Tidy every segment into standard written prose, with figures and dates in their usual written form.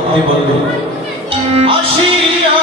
ভাবতে বললেন আসিয়া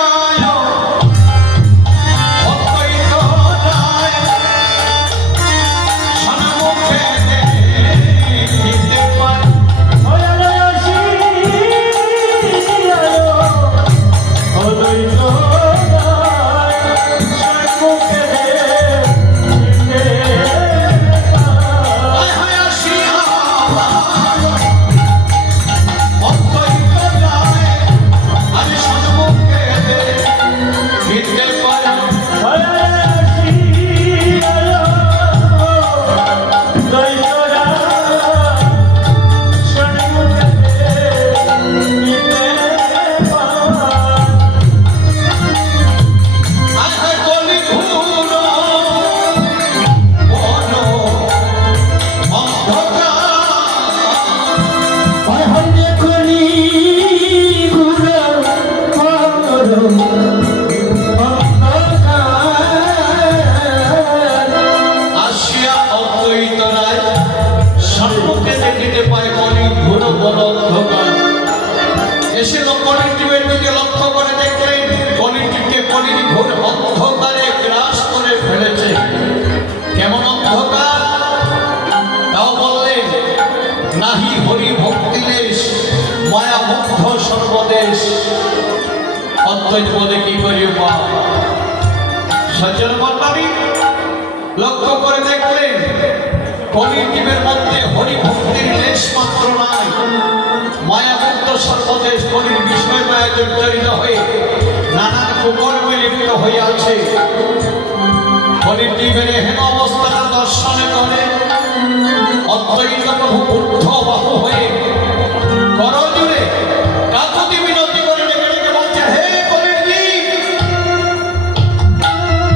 এসে কলিটির দিকে লক্ষ্য করে দেখলেন কলিটিকে কলির ঘোর অন্ধকারে গ্রাস করে ফেলেছে। কেমন অন্ধকার তাও বললেন নাহি হরি ভক্তি দেশ মায়া মুগ্ধ সর্বদেশ অদ্বৈত বলে কি করি উপায়। সজ্জন মন্ডলী লক্ষ্য করে দেখলেন কলিটির মধ্যে হরি ভক্তির লেশ মাত্র নাই। মায়ামুক্ত সর্বদেশ কলির বিষয় মায়া জর্জরিত হয়ে নানান কুকর্মে লিপ্ত হয়ে আছে। কলির জীবনে হেন অবস্থাটা দর্শনে করে অদ্বৈত প্রভু ঊর্ধ্ব বাহু হয়ে করজোড়ে কাকুতি মিনতি করে ডেকে ডেকে বলছে হে কলির জীব,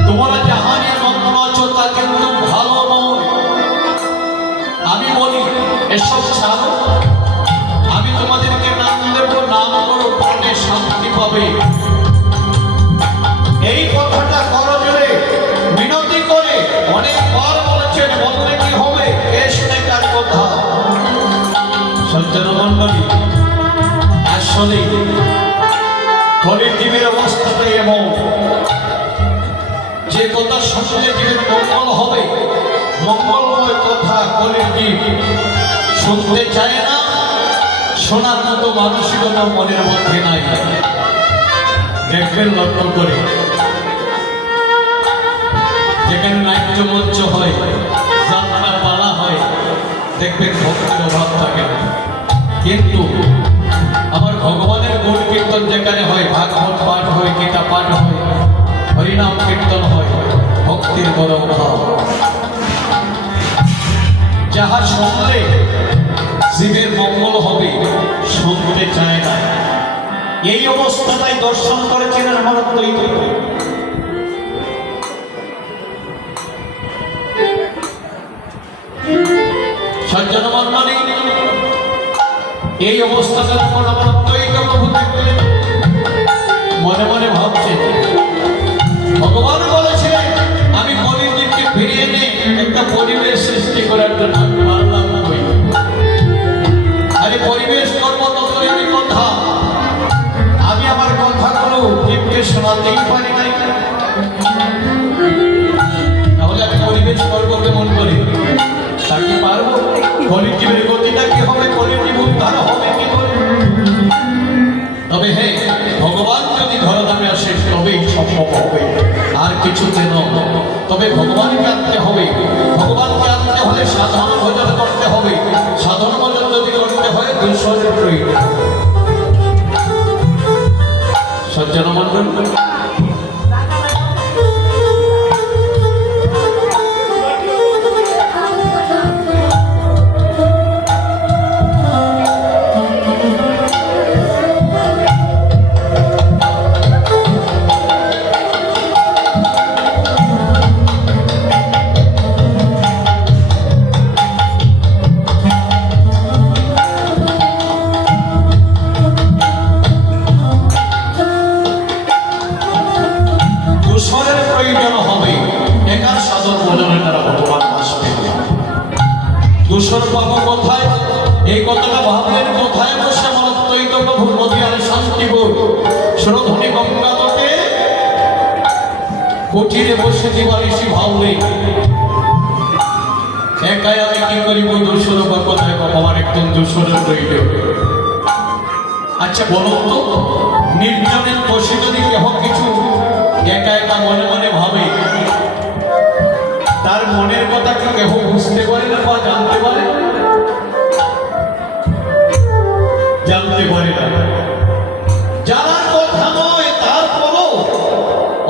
তোমরা জাহানে মগ্ন আছো তা কিন্তু ভালো নয়। আমি বলি এসব ছাড়ো, আমি তোমাদেরকে নাম দেব, নাম করো, প্রাণে শান্তি পাবে। এই কথাটা করজোড়ে মিনতি করে অনেকবার বলেছেন, বললে কি হবে এ শুনে কার কথা। সজ্জন মন্ডলী আসলে কলির জীবের অবস্থাটা এমন যে কথা শুনলে জীবের মঙ্গল হবে, মঙ্গলময় কথা কলির জীব শুনতে চায় না, শোনার মতো মানসিকতা মনের মধ্যে নাই। দেখবেন লক্ষ্য করে যেখানে নাট্য মঞ্চ হয়, যাত্রা পালা হয়, দেখবেন ভক্তির অভাব থাকে না। কিন্তু আমার ভগবানের গুণ কীর্তন যেখানে হয়, ভাগবত পাঠ হয়, গীতা পাঠ হয়, হরিনাম কীর্তন হয়, ভক্তির বড় অভাব। যাহা শুনলে জীবের মঙ্গল হবে শুনতে চায় না। এই অবস্থাটাই দর্শন করেছিলেন আমার দ্বৈত। সজ্জন মন্ডলী এই অবস্থাটা যখন আমার দ্বৈত প্রভু দেখলেন মনে মনে ভাবছেন ভগবান বলেছেন আমি কলির জীবকে ফিরিয়ে এনে একটা পরিবেশ সৃষ্টি করার জন্য পারলাম কই। আরে পরিবেশ করবো তো তৈরি কথা, আমি আমার কথাগুলো জীবকে শোনাতেই পারি নাই, তাহলে আমি পরিবেশ করবো কেমন করে? তা কি পারবো? কলির জীবের গতিটা কি হবে? কলির জীব উদ্ধার হবে কি করে? তবে হ্যাঁ, ভগবান যদি ধরাধামে আসে তবেই সম্ভব হবে, আর কিছুতে নয়। তবে ভগবানকে আনতে হবে, ভগবানকে আনতে হলে সাধারণ ভজন করতে হবে। সাধারণ ভজন যদি করতে হয় দুঃসরের প্রয়োজন। সজ্জন মন্ডল দূষণ পাবো কোথায়? এই কথাটা ভাবলেন কোথায় বসে আমার দ্বৈত প্রভুর নদী আর শান্তিপুর সুরধনী গঙ্গা তটে কুটিরে বসে দিবানিশি ভাবলে একাই আমি কি করিব দূষণ বা কোথায় ভগবান একদম দূষণ রইল। আচ্ছা বলুন তো, নির্জনের বসে যদি কেহ কিছু একা একা মনে মনে ভাবে, তার মনের কথা কি কেহ বুঝতে পারে না বা জানতে পারে? জানতে পারে না। জানার কথা নয়, তারপরও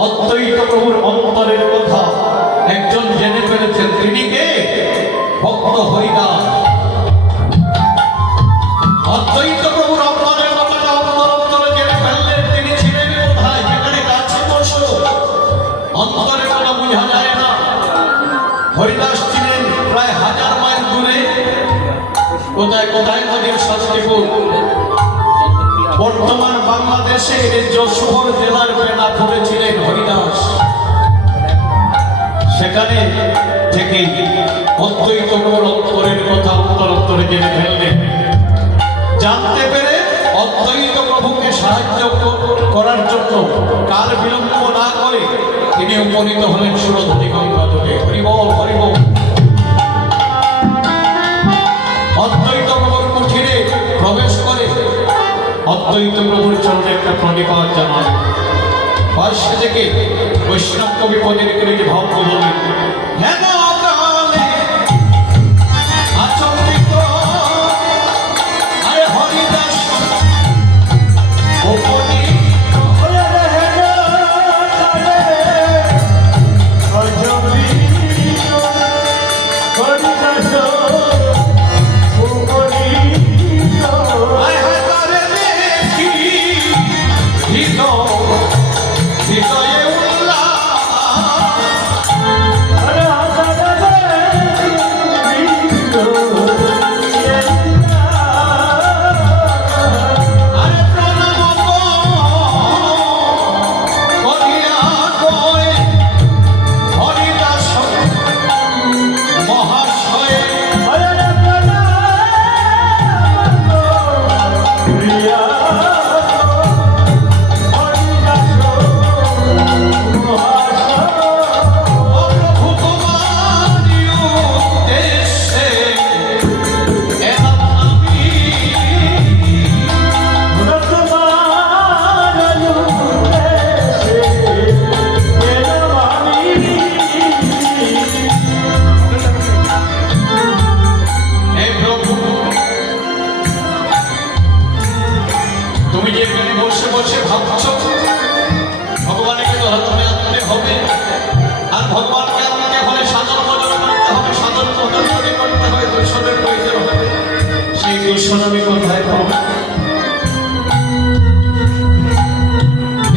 অদ্বৈত প্রভুর অন্তরের কথা একজন জেনে ফেলেছেন। তিনি কে? ভক্ত হরিদাস। অদ্বৈত প্রভুর অন্তরের কথাটা অন্তরে জেনে ফেললেন। তিনি ছিলেন কোথায়? যেখানে কাছে বসো অন্তরের কথা বোঝা যায় না। হরিদাস ছিলেন প্রায় 1000 মাইল দূরে। কোথায় কোথায়? নদীর শান্তিপুর, বর্তমান বাংলাদেশের যশোর জেলার বেনাপুরে ছিলেন হরিদাস। সেখানে থেকে অদ্বৈত প্রভুর অন্তরের কথা অন্তরে জেনে ফেললেন। জানতে পেরে অদ্বৈত প্রভুকে সাহায্য করার জন্য কাল বিলম্ব না করে তিনি উপনীত হলেন সুরধনী গঙ্গা তটে। হরিবল হরিবল। অদ্বৈত প্রভুর কুঠিরে প্রবেশ করে অদ্বৈত প্রভুর চরণে একটা প্রণিপাত জানান। পার্শ্ব থেকে বৈষ্ণব কবি পদের করে যে ভাব বললেন,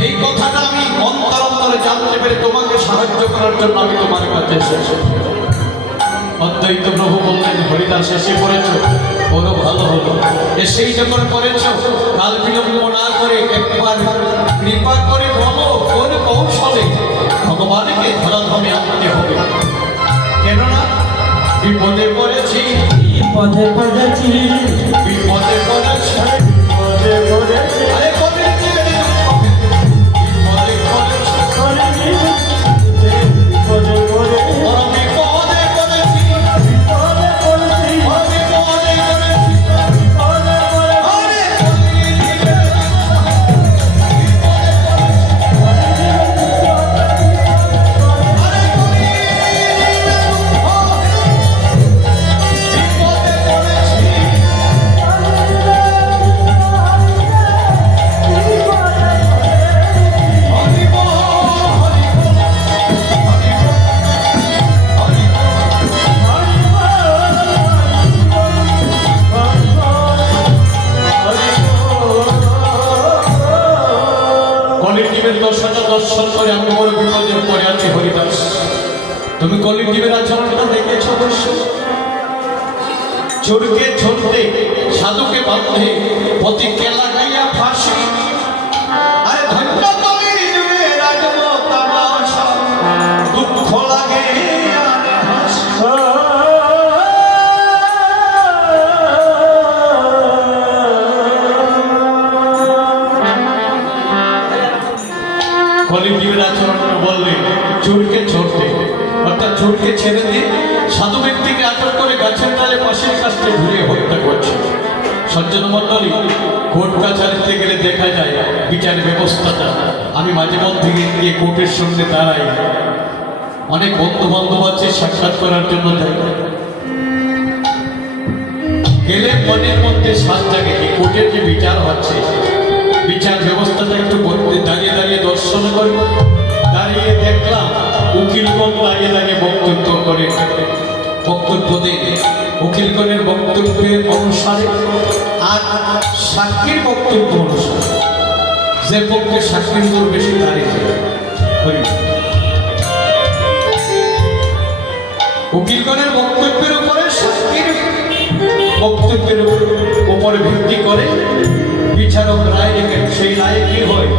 এই কথাটা আমি অন্তরে জানতে পেরে তোমাকে সাহায্য করার জন্য আমি তোমার কাছে এসেছি। অদ্বৈত প্রভু বললেন, হরিদাস এসে পড়েছ, বড় ভালো হলো। এসেই যখন করেছ, কাল বিলম্ব না করে একবার কৃপা করে বলো কোন কৌশলে ভগবানকে ধরাধামে আনতে হবে। কেননা বিপদে পড়েছি, বিপদে পড়েছি, বিপদে পড়েছি, বিপদে পড়েছি, আরে কবে বিপদে পড়েছি, বিপদে পড়েছি, বিপদে পড়েছি, বিপদে পড়েছি, বিপদে পড়েছি, বিপদে পড়েছি, আরে দর্শন করে আমি বড় বিপদের পড়ে আছি। হরিদাস, তুমি কলিযুগের আচরণটা দেখেছ অবশ্য। চোরকে ছড়তে, সাধুকে বাঁধে, পতিকে লাগাইয়া ফাঁসি। আরে ধন্য কলিযুগের রাজমতামাশা, দুঃখ লাগে আরে হাসি। চোরকে ছড়তে, অর্থাৎ চোরকে ছেড়ে দিয়ে সাধু ব্যক্তিকে আটক করে গাছের ডালে পাশের কাছে ঝুলিয়ে হত্যা করছে। সজ্জন মণ্ডলী, কোর্ট কাছারিতে গেলে দেখা যায় বিচার ব্যবস্থাটা। আমি মাঝে মধ্যে গিয়ে কোর্টের সঙ্গে দাঁড়াই, অনেক বন্ধু বান্ধব আছে, সাক্ষাৎ করার জন্য যাই। গেলে মনের মধ্যে সাজ জাগে এই কোর্টের যে বিচার হচ্ছে, বিচার ব্যবস্থাটা একটু দাঁড়িয়ে দাঁড়িয়ে দর্শন করি। দাঁড়িয়ে দেখলাম উকিলগণ দাঁড়িয়ে দাঁড়িয়ে বক্তব্য করে, বক্তব্য দেয় উকিলগণের বক্তব্যের অনুসারে আর সাক্ষীর বক্তব্য অনুসারে যে পক্ষে সাক্ষীর দূর বেশি দাঁড়িয়ে করি। উকিলগণের বক্তব্যের উপরে সাক্ষীর বক্তব্যের উপরে ভিত্তি করে বিচারক রায় লেখেন। সেই রায় কি হয়?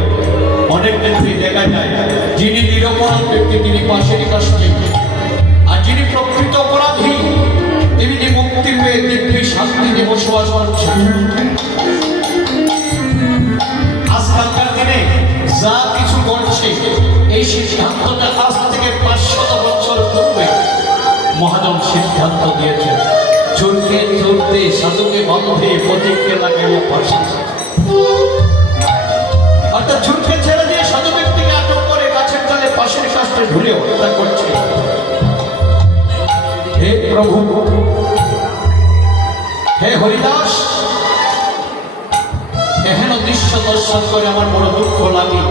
অনেক ক্ষেত্রে দেখা যায় যিনি নিরপরাধ ব্যক্তি তিনি পাশেরই কাছে, আর যিনি প্রকৃত অপরাধী তিনি মুক্তির হয়ে দিব্যি শান্তিতে বসবাস করছেন। আজকালকার দিনে যা কিছু করছে এই সিদ্ধান্তটা আজ থেকে 500 বছর পূর্বে মহাজন সিদ্ধান্ত দিয়েছেন। চোরকে চোরতে, সাধুকে বন্ধে, পথিককে লাগাইল ফাঁসি। অর্থাৎ চোরকে ছেড়ে দিয়ে সাধু ব্যক্তিকে আটক করে গাছের ডালে পাশের কাছে ঝুলে হত্যা করছে। হে প্রভু, হে হরিদাস, এহেন দৃশ্য দর্শন করে আমার বড় দুঃখ লাগে,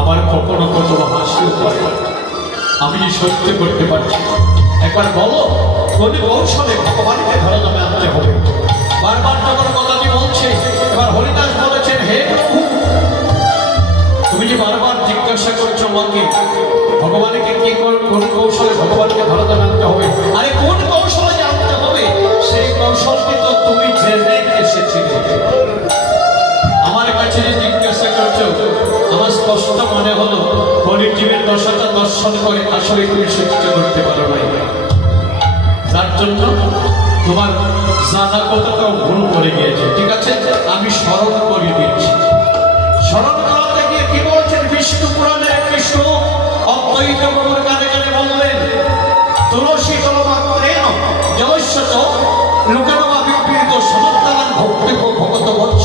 আমার কখনো কখনো হাসিও পায়। আমি যে সহ্য করতে পারছি। একবার বলো কোন কৌশলে ভগবানকে ধরা নামে আনতে হবে? বারবার যখন কথাটি বলছে, এবার হরিদাস বলেছেন, হে প্রভু, তুমি যে বারবার জিজ্ঞাসা করছো আমাকে ভগবানকে কি কোন কৌশলে ভগবানকে ধরা নামে আনতে হবে, আরে কোন কৌশলে যে আনতে হবে সেই কৌশলটি তো তুমি জেনে এসেছিলে। আমার কাছে যে জিজ্ঞাসা করছো, আমার স্পষ্ট মনে হলো কলিজীবের দশাটা দর্শন করে আসলে তুমি সহ্য করতে পারো নাই। তার জন্য তোমার জানা কথাটাও ভুল করে গিয়েছে। ঠিক আছে, আমি স্মরণ করে দিচ্ছি। স্মরণ করাতে গিয়ে কি বলছেন? বিষ্ণু পুরাণের কৃষ্ণ অদ্বৈত প্রভুর কানে কানে বললেন, তুলসী তলমাত্রেণ জলস্যত লোকানবা বিপরীত সমত্তালান ভক্তি ভগত বৎস।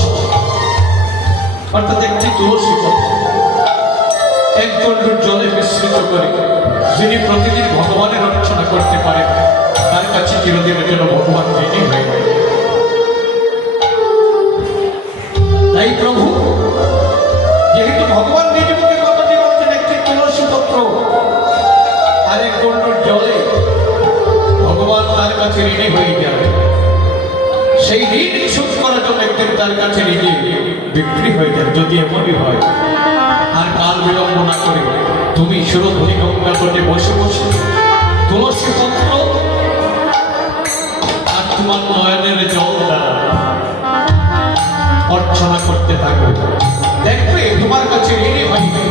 অর্থাৎ একটি তুলসী পত্র এক গণ্ডূর জলে মিশ্রিত করে যিনি প্রতিদিন ভগবানের অর্চনা করতে পারেন তার কাছে চিরদিনের জন্য ভগবান ঋণী হয়ে যায়। তাই প্রভু যেহেতু ভগবান নিজ মুখে কথাটি বলছেন, একটি তুলসী পত্র আর এক গণ্ডূর জলে ভগবান তার কাছে ঋণী হয়ে যাবে। সেই ঋণ শোধ করার জন্য একদিন তার কাছে নিজে বিক্রি হয়ে যায়। যদি এমনই হয়, আর কাল বিলম্ব না করে তুমি সুরধনী গঙ্গা তটে বসে বসে তুলসী পত্র আর তোমার নয়নের জল দ্বারা অর্চনা করতে থাকো, দেখবে তোমার কাছে ঋণী হইবে।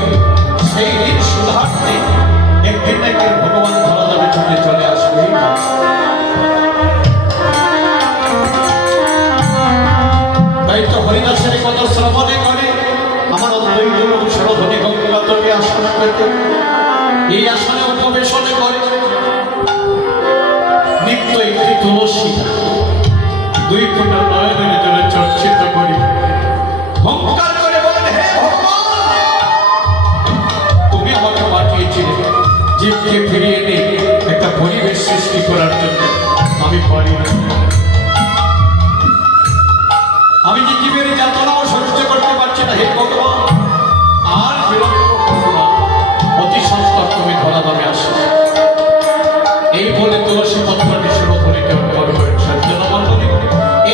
সেই ঋণ সুধার্থে একদিন না একদিন ভগবান ধরা যাবে, ছুটে চলে আসবে। তাই তো হরিদাসের কথা শ্রবণে করে আমার অদ্বৈত প্রভু সুরধনী গঙ্গা তটে আসন করতে, এই আসনে উপবেশনে করে নিত্য একটি তুলসী 2 ফুট নয়নের জলে চর্চিত করি হংকার করে বলেন, হে ভগবান, তুমি আমাকে পাঠিয়েছিলে জীবকে ফিরিয়ে এনে একটা পরিবেশ সৃষ্টি করার জন্য। আমি পারি না, আমি যে জীবের যাতনাও সহ্য করতে পারছি না। হে ভগবান, আর বিলম্ব করো না, অতি সত্তর তুমি ধরা নামে আসো। এই বলে তুলসী পত্রটি সুরধনীকে অর্পণ করেন। সজ্জন মণ্ডলী,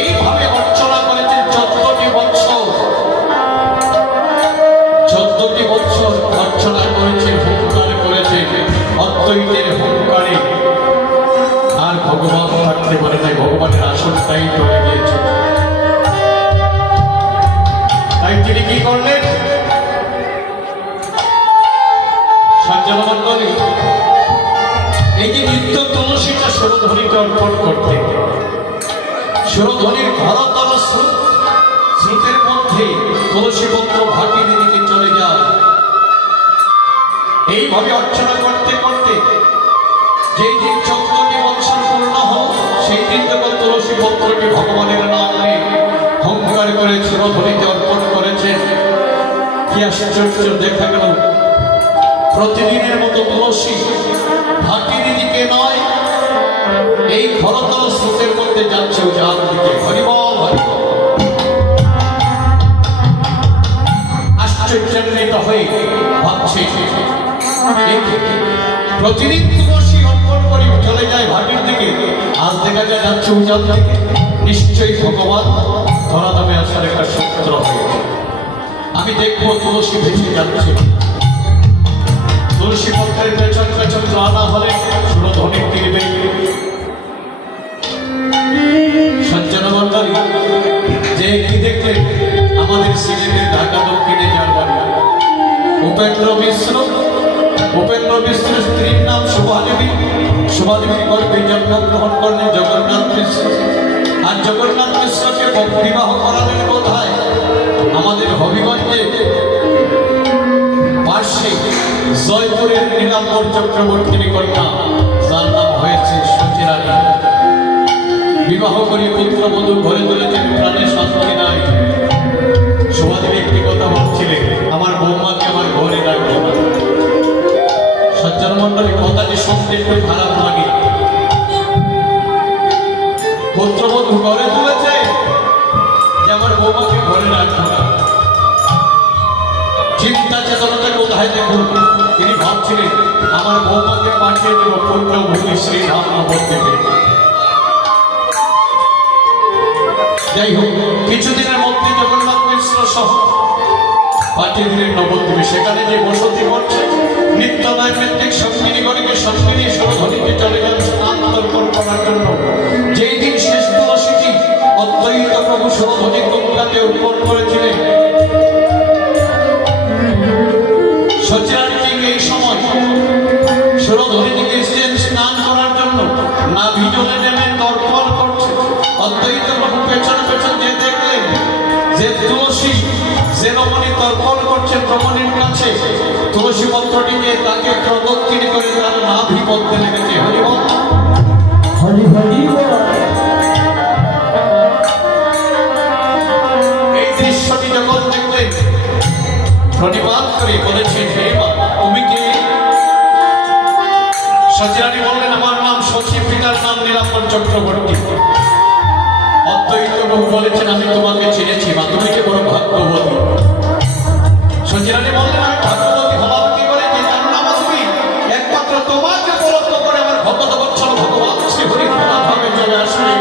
এইভাবে অর্চনা করেছেন 14টি বৎসর। 14টি বৎসর অর্চনা করেছেন, হুঙ্কার করেছেন অদ্বৈতের হুঙ্কারে। আর ভগবান থাকতে পারে নাই, ভগবানের আসনটাই চলে গিয়েছে। তাই তিনি কি করলেন? সজ্জন মণ্ডলী, এই যে নিত্য তুলসীটা সুরধনীকে অর্পণ করতে, সুরধনীর ঘরতল স্রোতের মধ্যে তুলসী পত্র ভাটির দিকে চলে যায়। এই এইভাবে অর্চনা করতে করতে যেই দিন 14টি বৎসর পূর্ণ হল, সেই দিন যখন তুলসী পত্রটি ভগবানের নামে হুঙ্কার করে সুরধ্বনিতে অর্পণ করেছে, কি আশ্চর্য দেখা গেল, প্রতিদিনের মতো তুলসী ভাটির দিকে নয়, এই ঘরতল স্রোতের মধ্যে যাচ্ছে উজান দিকে। হরিবল হরিবল। আশ্চর্যান্বিত হয়ে ভাবছে, প্রতিদিন তুলসী অর্পণ করে চলে যায় ভাটির দিকে, আজ দেখা যায় যাচ্ছে উজান দিকে। নিশ্চয়ই ভগবান ধরাধামে আসার একটা সূত্র হয়েছে। আমি দেখবো তুলসী ভেসে যাচ্ছে। তুলসী পত্রের পেছন পেছন আনা হলে সুরধ্বনি ফিরবে। সজ্জন মন্ডলী, যে কি দেখলেন, আমাদের সিলেটের ঢাকা দক্ষিণে যার বাড়ি উপেন্দ্র মিশ্র। উপেন্দ্র মিশ্রের স্ত্রীর নাম শোভাদেবী। শোভাদেবীর গর্ভে জন্মগ্রহণ করলেন জগন্নাথ মিশ্র। আর জগন্নাথ মিশ্রকে বিবাহ করালেন কোথায়? আমাদের হবিগঞ্জে পার্শ্বে জয়পুরের নীলাম্বর চক্রবর্তীর কন্যা, যার নাম হয়েছে সচিরানী। বিবাহ করে পুত্রবধূ ঘরে তুলেছেন, প্রাণে শান্তি নাই। শোভাদেবী একটি কথা ভাবছিলেন, আমার বৌমাকে আমার ঘরে রাখবো না। সজ্জন মন্ডলী, কথাটি শুনতে একটু খারাপ লাগে। পুত্রবধূ ঘরে তুলেছে যে আমার বৌমাকে ঘরে রাখবো না। চিন্তা চেতনাটা কোথায় দেখুন। তিনি ভাবছিলেন, আমার বৌমাকে পাঠিয়ে দেব পুণ্যভূমি শ্রীধাম নবদ্বীপে। যাই হোক, কিছুদিনের মধ্যে জগন্নাথ মিশ্র সহ পাঠিয়ে দিলেন নবদ্বীপে। সেখানে যে বসতি করছে, নিত্য নৈমিত্তিক সঙ্গিনীগণকে সঙ্গিনী সুরধ্বনিতে চলে গেলেন স্নান তর্পণ করার জন্য। যেই দিন শেষ তুলসীটি অদ্বৈত প্রভু সুরধ্বনি গঙ্গাতে অর্পণ করেছিলেন, সচিরানী ঠিক এই সময় সুরধ্বনি থেকে এসেছেন স্নান করার জন্য। না ভিজলে নেমে তর্পণ করছে। অদ্বৈত প্রভু পেছন পেছন যে দেখলেন যে তুলসী যে রমণী তর্পণ করছে রমণীর কাছে, তুলসী পত্রটি নিয়ে তাকে প্রদক্ষিণ করে তার নাভি মধ্যে লেগেছে। হরিবল হরি হরি বল। এই দৃশ্যটি যখন দেখলেন, প্রণিপাত করে বলেছেন, হে মা, তুমি কে? সচিরানী বললেন, আমার নাম শশী, পিতার নাম নীলাম্বর চক্রবর্তী। অদ্বৈত প্রভু বলেছেন, আমি তোমাকে চিনেছি মা, তুমি কে বড় ভাগ্যবতী। সচিরানী বললেন, আমি ভাগ্যবতী হলাম কি করে? যে জানো না মা, তুমি একমাত্র তোমাকে উপলব্ধ করে আমার ভগবত বৎসল ভগবান শ্রী হরি ভাবে চলে আসলে।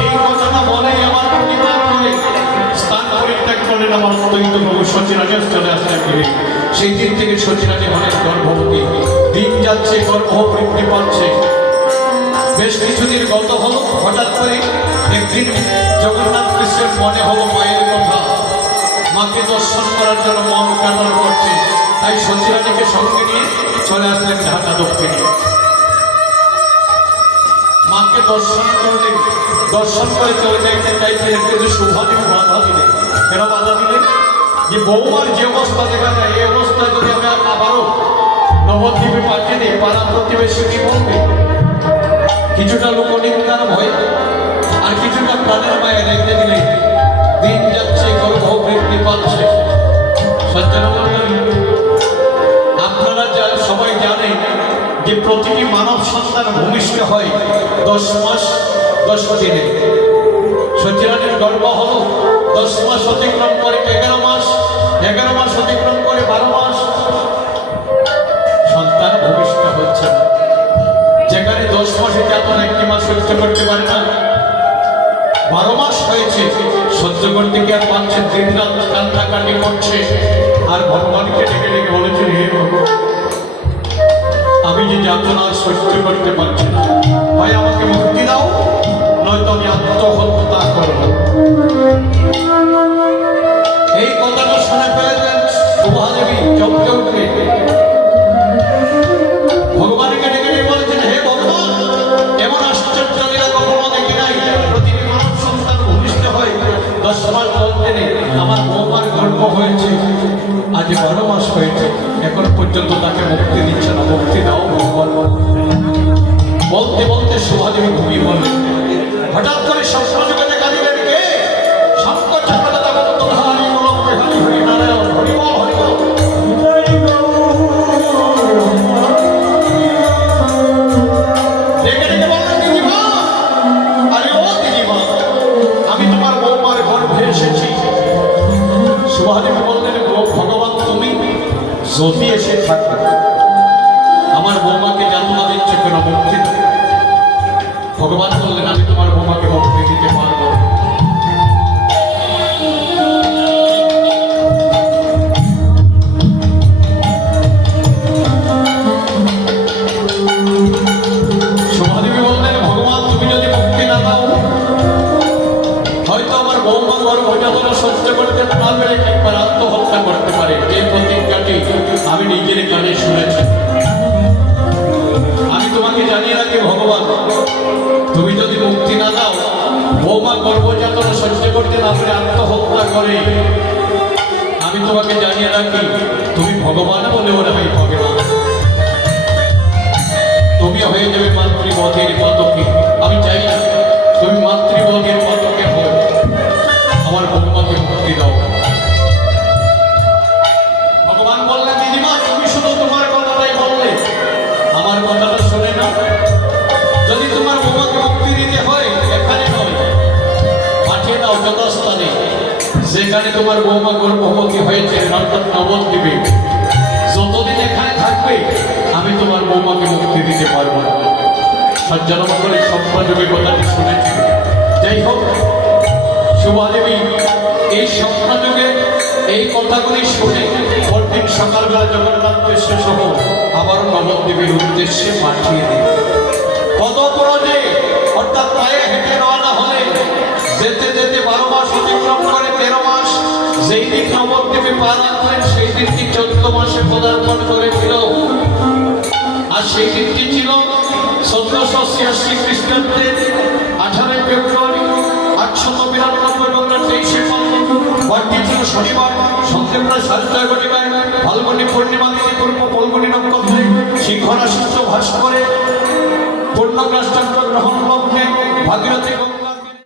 এই ঘটনা বলেই আমার প্রতিবাদ করে স্থান পরিত্যাগ করলেন আমার অদ্বৈত প্রভু। সচিরানী চলে আসলেন গৃহে। সেই দিন থেকে সচিরানী হলেন গর্ভবতী। দিন যাচ্ছে, গর্ভ বৃদ্ধি পাচ্ছে। বেশ কিছুদিন গত হলো। হঠাৎ করে একদিন জগন্নাথ মিশ্রের মনে হলো মায়ের কথা, মাকে দর্শন করার জন্য মন কাতর করছে। তাই সচিরানীকে সঙ্গে নিয়ে চলে আসলেন ঢাকা দক্ষিণে। মাকে দর্শন করলেন। দর্শন করে চলে যাইতে চাইছিলেন, কিন্তু শোভাদেবী বাধা দিলেন। কেন বাধা দিলেন? যে বৌমার যে অবস্থা দেখা যায়, এই অবস্থায় যদি আমি আবারও নবদ্বীপে পাঠিয়ে দিই, পাড়া প্রতিবেশী কি বলবে? কিছুটা লোকনিন্দার ভয় আর কিছুটা প্রাণের মায়ে রেখে দিলে দিন যাচ্ছে, গর্ভ বৃদ্ধি পাচ্ছে। সজ্জন মন্ডলী, আপনারা সবাই জানেন যে প্রতিটি মানব সন্তান ভূমিষ্ঠ হয় 10 মাস 10 দিনে। সচিরানীর গর্ভ হলো 10 মাস অতিক্রম করে 11 মাস, 11 মাস অতিক্রম করে 12 মাস, সন্তান ভূমিষ্ঠ হচ্ছে না। যেখানে 10 মাসে যাতন একটি মাস সহ্য করতে পারে না, 12 মাস হয়েছে, সহ্য করতে কি আর পারছে? দিন রাত কান্নাকাটি করছে আর ভগবানকে ডেকে ডেকে বলেছে, হে ভগবান, আমি যে যাতনা সহ্য করতে পারছি না, ভাই আমাকে মুক্তি দাও, নয়তো আমি আত্মহত্যা করব। এই কথাটা শুনে ফেলেছেন শোভাদেবী চমকে উঠে ভগবানকে ডেকে ডেকে বলেছেন, হে ভগবান, এমন আশ্চর্য লীলা কখনো দেখি নাই। প্রতিটি মানব সন্তান ভূমিষ্ঠ হয় 10 মাস 10 দিনে। আমার বৌমা হয়েছে, আজ 12 মাস হয়েছে, এখন পর্যন্ত তাকে মুক্তি দিচ্ছে না। মুক্তি দাও ভগবান। বলতে বলতে শোভাদেবী ঘুমিয়ে পড়ে। হঠাৎ করে স্বপ্নযুগে দেখা দিলেন কে? শঙ্কর চক্রবর্তী বক্তধারী গোলক বিহারী হরি নারায়ণ হরি বল হরি বল। ডেকে ডেকে বললেন, দিদিমা, আরে ও দিদিমা, আমি তোমার বৌমার গর্ভে এসেছি। শোভাদেবী বললেন, ভগবান তুমি যদি এসে থাকো, আমার বৌমাকে যাতনা দিচ্ছ কেন? মুক্তি দাও। ভগবান বললেন, আমি তোমার বৌমাকে মুক্তি দিতে পারবো। শোভাদেবী বললেন, ভগবান তুমি যদি মুক্তি না দাও, হয়তো আমার বৌমা গর্ভ যাতনা সহ্য করতে না পেরে একবার আত্মহত্যা করতে পারে। যে প্রতিজ্ঞাটি আমি নিজের কানে শুনেছি। আমি তোমাকে জানিয়ে রাখি ভগবান, তুমি যদি মুক্তি না দাও, বৌমা গর্ভযাতনা সহ্য করতে না পেরে আত্মহত্যা করে, আমি তোমাকে জানিয়ে রাখি তুমি ভগবান বলেও নাই ভগবান, তুমি হয়ে যাবে মাতৃবধের পতকে। আমি চাই না তুমি মাতৃবধের পতকে হও। আমার বৌমাকে মুক্তি দাও। ভগবান বললেন, দিদিমা, তুমি শুধু তোমার কথাটাই বললে, আমার কথাটা শুনে না। যদি তোমার বৌমাকে মুক্তি দিতে হয়, এখানে নয়, পাঠিয়ে দাও যথাস্থানে, যেখানে তোমার বৌমা গর্ভবতী হয়েছে, অর্থাৎ নবদ্বীপে। যতদিন এখানে থাকবে, আমি তোমার বৌমাকে মুক্তি দিতে পারবো না। সজ্জনমঙ্গলে স্বপ্নযোগে কথাটি শুনেছি। যাই হোক, শোভাদেবী এই স্বপ্নযোগে এই কথাগুলি শুনে পরদিন সকালবেলা জগন্নাথ মিশ্র সহ আবার নবদ্বীপের উদ্দেশ্যে পাঠিয়ে দিল। পদব্রজে অর্থাৎ পায়ে হেঁটে রওনা হলে যেতে যেতে 12 মাস অতিক্রম করে 13 মাস যেই দিন নবদ্বীপে পা রাখলেন, সেই দিনটি 14 মাসে পদার্পণ করেছিল। আর সেই দিনটি ছিল 1486 খ্রিস্টাব্দের 18 ফেব্রুয়ারি 892 বাংলা 23শে ফাল্গুন। বারটি ছিল শনিবার, সন্ধ্যে প্রায় 6:30 ঘটিকায়, ফাল্গুনী পূর্ণিমা তিথি, পূর্ব ফাল্গুনী নক্ষত্রে, সিংহ রাশিস্থ ভাস্করে, পূর্ণগ্রাস চন্দ্র গ্রহণ লগ্নে, ভাগীরথী